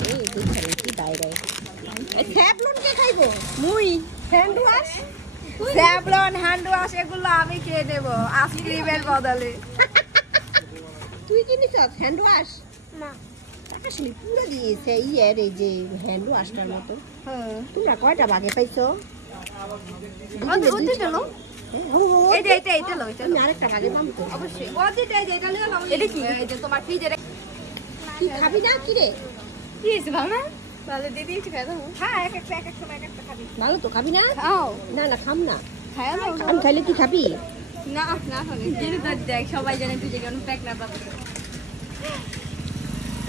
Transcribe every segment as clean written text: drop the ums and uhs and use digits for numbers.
এই দেখেন কি বাইরে এই স্যাভলন কে খাইবো মুই hand wash Savlon hand wash এগুলো আমি খেয়ে নেব আইসক্রিমের বদলে তুই কি নিছস হ্যান্ড ওয়াশ না আসলে পুরো দিয়েছে ইয়ার এই যে হ্যান্ড ওয়াশটার মতো হ্যাঁ তোমরা কয়টা ভাগে পাইছো ওতে চলো এই যে এটা লও এটা আরেকটা ভাগে দাম তো অবশ্যই ওতে এই যে এটা নিয়ে নাও এটা কি এই যে তোমার ফ্রিজে কি খাবি না কি রে কি হইছে ভালো না তাহলে দিদি একটু খাই দাও হ্যাঁ এক এক সময় এক একটা খাবি ভালো তো খাবি না খাও না না খাম না খাই দাও আমি খাইলে কি খাবি না না খাবি জেনে তো দেখ সবাই জানে তুই যে কোন প্যাক না পাবি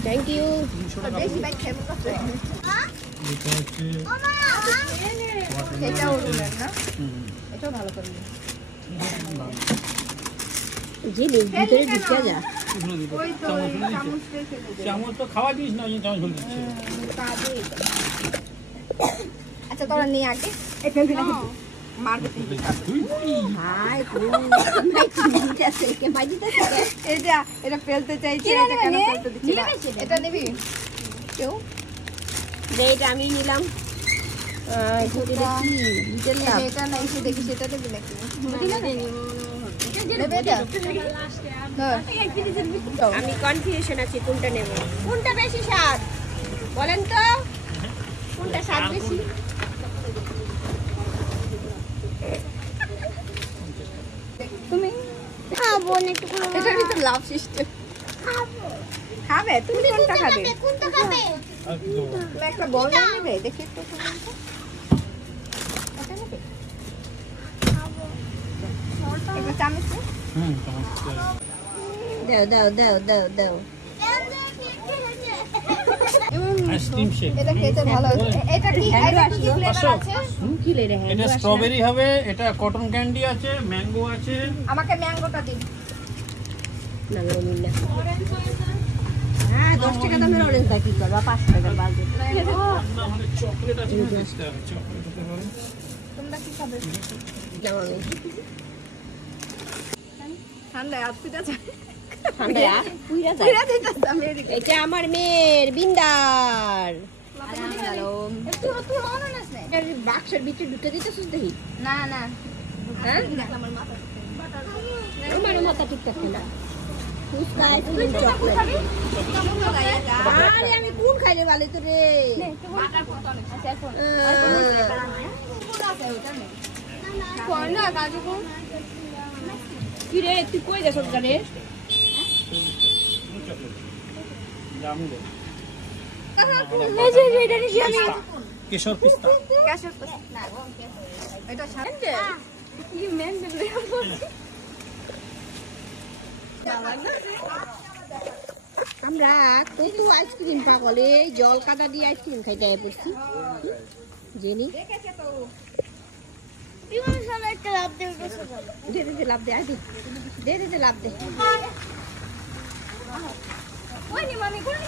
থ্যাংক ইউ বেশি বাইক খাবো কত হ্যাঁ এটা হচ্ছে এটাও না এটাও ভালো করে জি নে ভিতরে ঢুকে যা ওই তো চামচ তো খাওয়া দিস না চামচ ভুল দিচ্ছে আচ্ছা তোরা নিয়ে আগে এই ফেলবি না মার দিতে হাই তুই আছে কে মাইদিতে এটা এটা ফেলতে চাইছে এটা কেন ফেলতে দিছিস এটা নিবি কেউ যে এটা আমি নিলাম ঘুরে দেখি ডিটেল না এটা না এসে দেখি সেটা দেবে নাকি আমি কনফিউশন আছি কোনটা নেব কোনটা বেশি স্বাদ বলেন তো কোনটা স্বাদ বেশি তুমি খাবো না একটু এটা কি তো লাভ সিস্টেম খাবো খাবে তুমি কোনটা খাবে কোনটা খাবে তুমি একটা বল নেবে দেখি একটু এটা নেবে খাবো একটা চামচ দাও দাও দাও দাও দাও আইসক্রিম শেক এটা খেতে ভালো এটা কি ফ্লেভার আছে কি লে রে এটা স্ট্রবেরি হবে এটা কটন ক্যান্ডি আছে ম্যাঙ্গো আছে আমাকে ম্যাঙ্গোটা দিন না গরম না হ্যাঁ 10 টাকা দামের অরেঞ্জটা কি করবা 5 টাকা বাজে না মানে চকলেট আছে চকলেট হতে পারে তোমরা কি খাবে দাও আমি ঠান্ডা আপনিটা ঠান্ডা পুইরা যায় পুইরা দিতে আমি এটা আমার মেয়ের বিন্দার একটু একটু লবণ আছে না এর বাক্সের ভিতরে ঢুকে দিতেছস দেখি না না হ্যাঁ আমার মাথা আমার মাথা ঠিক থাকে না আরে আমি কোন খাইলে ভালো তো রে বাটার কত অনেক আছে এখন কোন আছে ওটা নেই কোন না কাজু কোন কি রে তুই কই যাস ওখানে কেশর পিস্তা না এটা সামনে কি মেন দেবে আমরা কত আইসক্রিম পাগলে জল কাদা দিয়ে আইসক্রিম খাইতে পড়ছি জেনি দে লাভ দে আইদি দে লাভ দে ওই নি মামি কোন